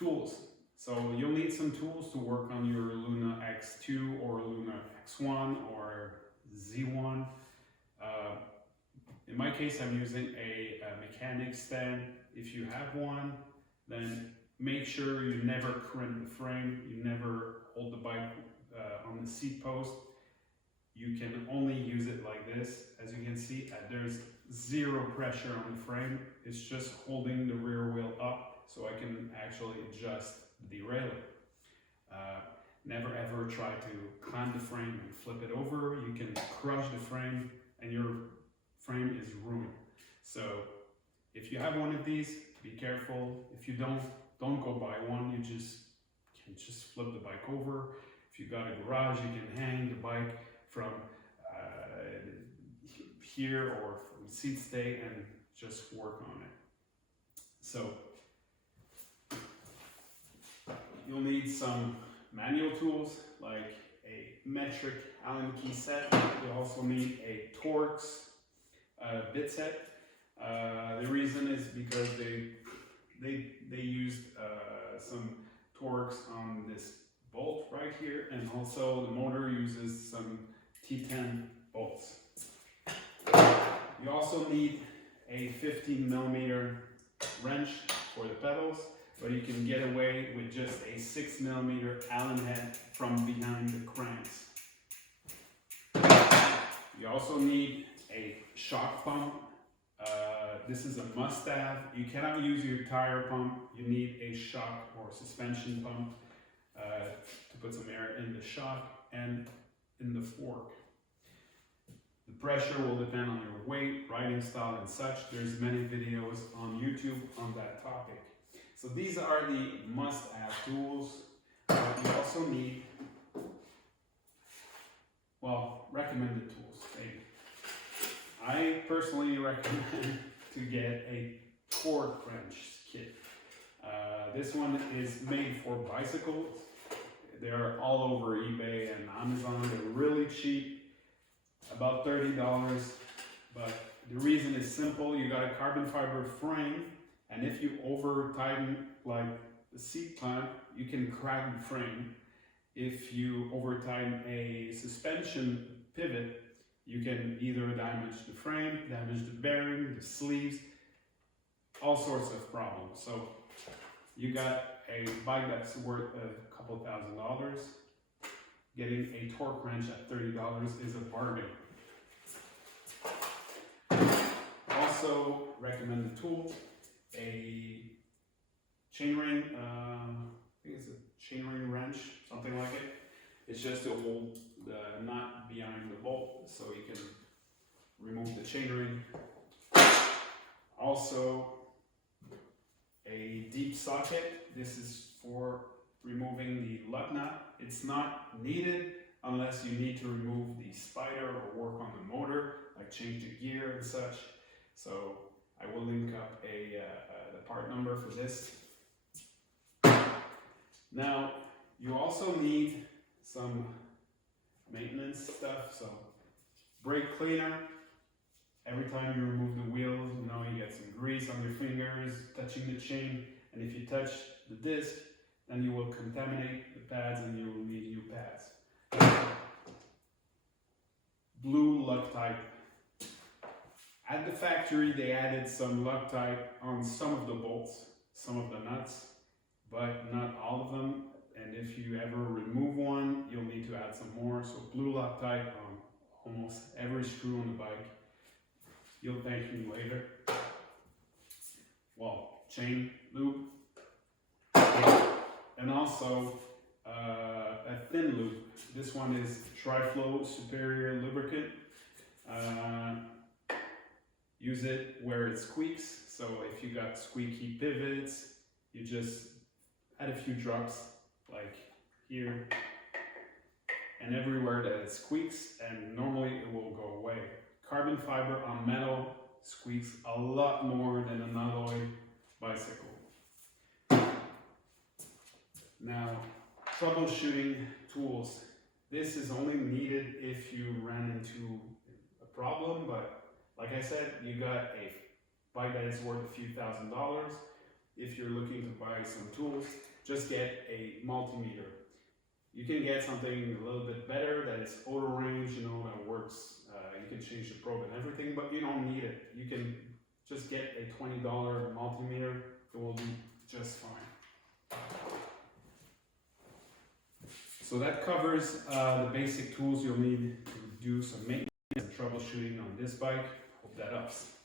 Tools. So you'll need some tools to work on your Luna X2 or Luna X1 or Z1. In my case, I'm using a mechanic stand. If you have one, then make sure you never crimp the frame, you never hold the bike on the seat post. You can only use it like this. As you can see, there's zero pressure on the frame. It's just holding the rear wheel up so I can actually adjust the derailleur. Never ever try to clamp the frame and flip it over. You can crush the frame and your frame is ruined. So if you have one of these, be careful. If you don't go buy one. You can just flip the bike over. If you got a garage, you can hang the bike from here or from seat stay and just work on it. So you'll need some manual tools like a metric Allen key set. You also need a Torx bit set. The reason is because they used some Torx on this bolt right here, and also the motor uses some T10 bolts. You also need a 15mm wrench for the pedals, but you can get away with just a 6mm Allen head from behind the cranks. You also need a shock pump. This is a must-have. You cannot use your tire pump. You need a shock or suspension pump to put some air in the shock and in the fork. The pressure will depend on your weight, riding style and such. There's many videos on YouTube on that topic. So these are the must-have tools. You also need, well, recommended tools. I personally recommend to get a torque wrench kit. This one is made for bicycles. They're all over eBay and Amazon. They're really cheap, about $30. But the reason is simple. You got a carbon fiber frame, and if you over tighten like the seat clamp, you can crack the frame. If you over tighten a suspension pivot, you can either damage the frame, damage the bearing, the sleeves, all sorts of problems. So you got a bike that's worth a couple $1,000. Getting a torque wrench at $30 is a bargain. Also recommend the tool, a chainring, I think it's a chainring wrench, something like it. It's just to hold the nut behind the bolt so you can remove the chainring. Also a deep socket. This is for removing the lug nut. It's not needed unless you need to remove the spider or work on the motor, like change the gear and such. So I will link up the part number for this. Now you also need some maintenance stuff. So brake cleaner. Every time you remove the wheels, you know, you get some grease on your fingers, touching the chain, and if you touch the disc, then you will contaminate the pads and you will need new pads. Blue Loctite. At the factory, they added some Loctite on some of the bolts, some of the nuts, but not all of them. And if you ever remove one, you'll need to add some more. So blue Loctite on almost every screw on the bike. You'll thank me later. Well, chain lube. And also a thin lube. This one is Tri-Flow Superior Lubricant. Use it where it squeaks. So if you got squeaky pivots, you just add a few drops, like here, and everywhere that it squeaks, and normally it will go away. Carbon fiber on metal squeaks a lot more than an alloy bicycle. Now, troubleshooting tools. This is only needed if you ran into a problem, but like I said, you got a bike that is worth a few $1,000s. If you're looking to buy some tools, just get a multimeter. You can get something a little bit better that is auto range, you know, that works. You can change the probe and everything, but you don't need it. You can just get a $20 multimeter. It will do just fine. So that covers the basic tools you'll need to do some maintenance and troubleshooting on this bike. Hope that helps.